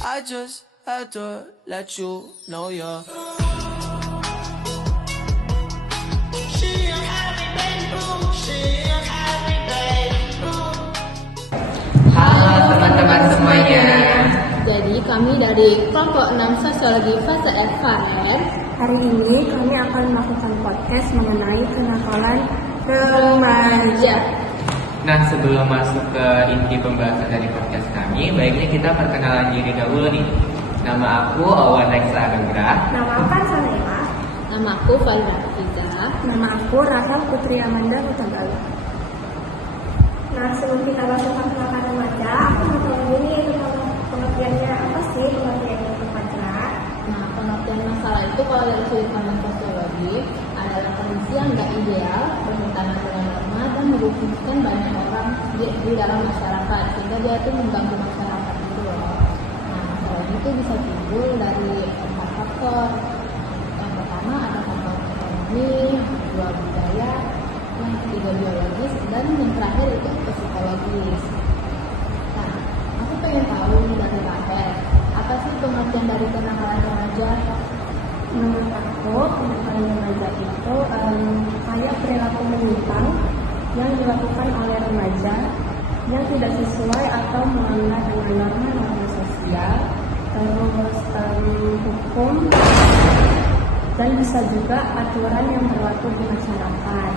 I just had to let you know you're Halo teman-teman semuanya. Jadi kami dari kelompok 6 Sosiologi fase FKN. Hari ini kami akan melakukan podcast mengenai kenakalan remaja. Nah, sebelum masuk ke inti pembahasan dari podcast kami, baiknya kita perkenalan diri dahulu nih. Nama aku Awan Reksa Anugrah. Nama aku Sanaila. Nama aku Falda Fiza. Nama aku Rahel Putri Amanda Hutagalu. Nah, sebelum kita masuk ke kenakalan remaja, aku mau tahu dulu nih tentang pengertiannya apa sih pengertiannya remaja. Nah, pengertian masalah itu kalau dari sudut pandang sosiologi adalah kondisi yang tidak ideal bertentangan dengan norma dan merugikan banyak orang di dalam masyarakat sehingga dia itu mengganggu masyarakat itu loh. Nah, masalah ini tuh bisa timbul dari 4 faktor. Yang pertama ada faktor ekonomi, yang kedua budaya, yang ketiga biologis, dan yang terakhir itu psikologis. Nah, aku pengen tahu dari Rahel, apa sih pengertian dari kenakalan remaja? Menurut aku, kenakalan remaja itu kayak perilaku menyimpang yang dilakukan oleh remaja yang tidak sesuai atau melanggar dengan norma-norma sosial, terus hukum, dan bisa juga aturan yang berlaku di masyarakat.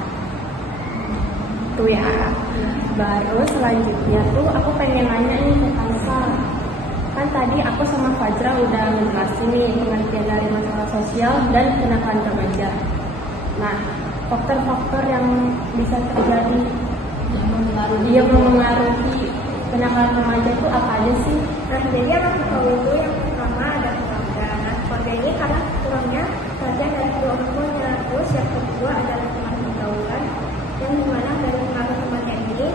Tuh ya. Baru selanjutnya tuh aku pengen nanya nih ke Kansal. Kan tadi aku sama Fajra udah menjelaskan nih pengertian dari masalah sosial dan kenakalan remaja. Nah, faktor-faktor yang bisa terjadi yang mempengaruhi kenakalan remaja itu apa aja sih? Nah, jadi anak tahu itu yang pertama ada keluarga. Nah, keluarga ini karena kurangnya perhatian dari kedua orang tuanya. Terus yang kedua adalah pengaruh pergaulan, yang dimana dari pengaruh remaja ini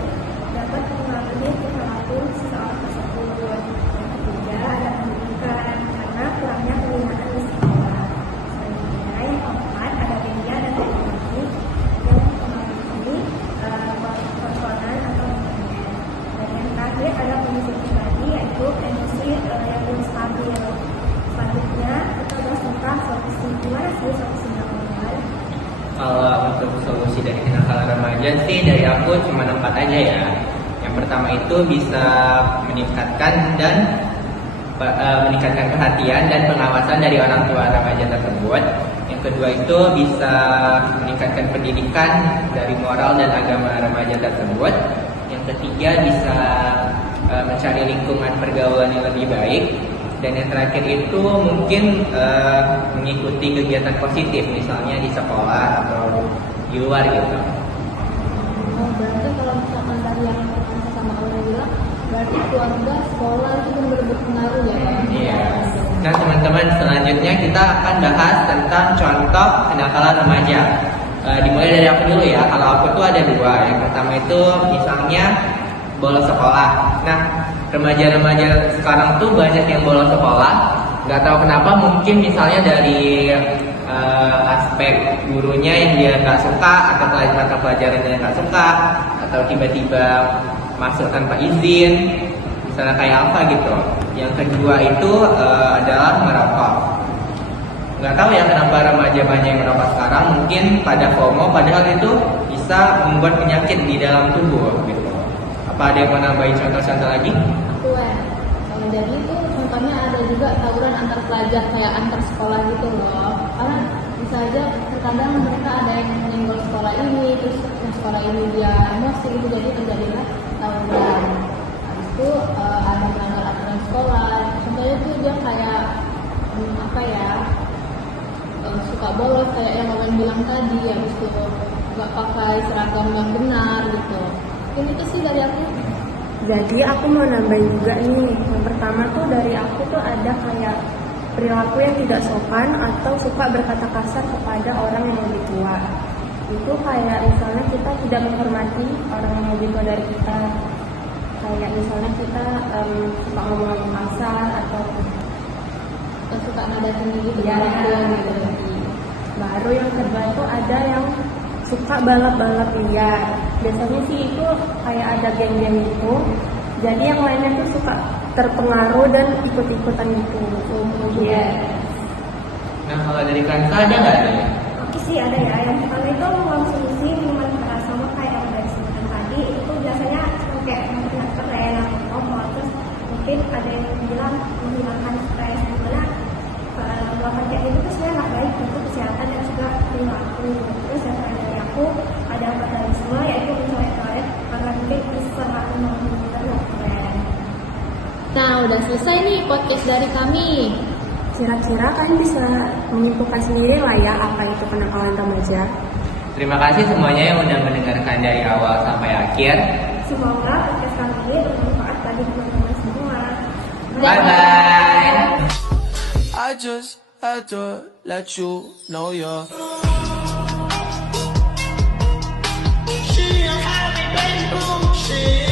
dapat mempengaruhi perilaku seseorang tersebut. Yang ketiga ada pendidikan, karena kurangnya pembinaan di sekolah. Selanjutnya yang keempat ada media dan teknologi yang mempengaruhi persoalan atau internet. Dan yang terakhir ada kondisi pribadi, yaitu emosi yang belum stabil. Selanjutnya kita bahas tentang solusi. Gimana sih solusinya, Omar? Kalau untuk solusi dari kenakalan remaja sih dari aku cuma 4 aja ya. Yang pertama itu bisa meningkatkan perhatian dan pengawasan dari orang tua remaja tersebut. Yang kedua itu bisa meningkatkan pendidikan dari moral dan agama remaja tersebut. Yang ketiga bisa mencari lingkungan pergaulan yang lebih baik. Dan yang terakhir itu mungkin mengikuti kegiatan positif, misalnya di sekolah atau di luar gitu. Oh, berarti kalau misalkan dari yang sama orang bilang, berarti keluarga, sekolah itu benar-benar berpengaruh ya Pak? Iya. Nah teman-teman, selanjutnya kita akan bahas tentang contoh kenakalan remaja. Dimulai dari aku dulu ya. Kalau aku tuh ada 2. Yang pertama itu misalnya bolos sekolah. Nah, remaja-remaja sekarang tuh banyak yang bolos sekolah. Gak tahu kenapa, mungkin misalnya dari aspek gurunya yang dia nggak suka, atau mata pelajaran yang nggak suka, atau tiba-tiba masuk tanpa izin, misalnya kayak apa gitu. Yang kedua itu adalah merokok. Nggak tahu ya kenapa remaja banyak yang merokok sekarang, mungkin pada FOMO, padahal itu bisa membuat penyakit di dalam tubuh gitu. Apa ada yang mau nambahin contoh-contoh lagi? Aku ya. Jadi itu contohnya ada juga tawuran antar pelajar kayak antar sekolah gitu loh. Karena bisa aja terkadang mereka ada yang menyenggol sekolah ini, terus yang sekolah ini dia emosi gitu, jadi terjadilah tawuran. Habis itu ada melanggar aturan sekolah. Contohnya tuh dia kayak suka bolos kayak yang Wawan bilang tadi, habis itu nggak pakai seragam yang benar gitu. Ini tuh sih dari aku. Jadi aku mau nambahin juga nih. Yang pertama tuh dari aku tuh ada kayak perilaku yang tidak sopan atau suka berkata kasar kepada orang yang lebih tua. Itu kayak misalnya kita tidak menghormati orang yang lebih tua dari kita. Kayak misalnya kita suka ngomong kasar atau Suka nada tinggi gitu ya, gitu. Baru yang kedua itu ada yang suka balap-balap liar. Biasanya sih itu kayak ada geng-geng gitu. Jadi yang lainnya tuh suka terpengaruh dan ikut-ikutan gitu. Nah, kalau dari Kansa ada nggak nih? Oke sih ada ya. Yang pertama itu mengkonsumsi minuman keras sama kayak yang dari sebutkan tadi itu biasanya kayak menggunakan keren atau alkohol. Terus mungkin ada yang bilang menghilangkan stres, dimana melakukan kayak itu tuh sebenarnya nggak baik untuk kesehatan dan juga perilaku. Terus yang terakhir dari aku ada fatalisme, yaitu mencari toilet karena mungkin bisa menghilangkan keren. Nah, udah selesai nih podcast dari kami. Kira-kira kalian bisa menyimpulkan sendiri lah ya apa itu kenakalan remaja. Terima kasih semuanya yang udah mendengarkan dari awal sampai akhir. Semoga podcast kali ini bermanfaat bagi teman-teman semua. Bye-bye. I just had to let you know you're. 是要还没被不是。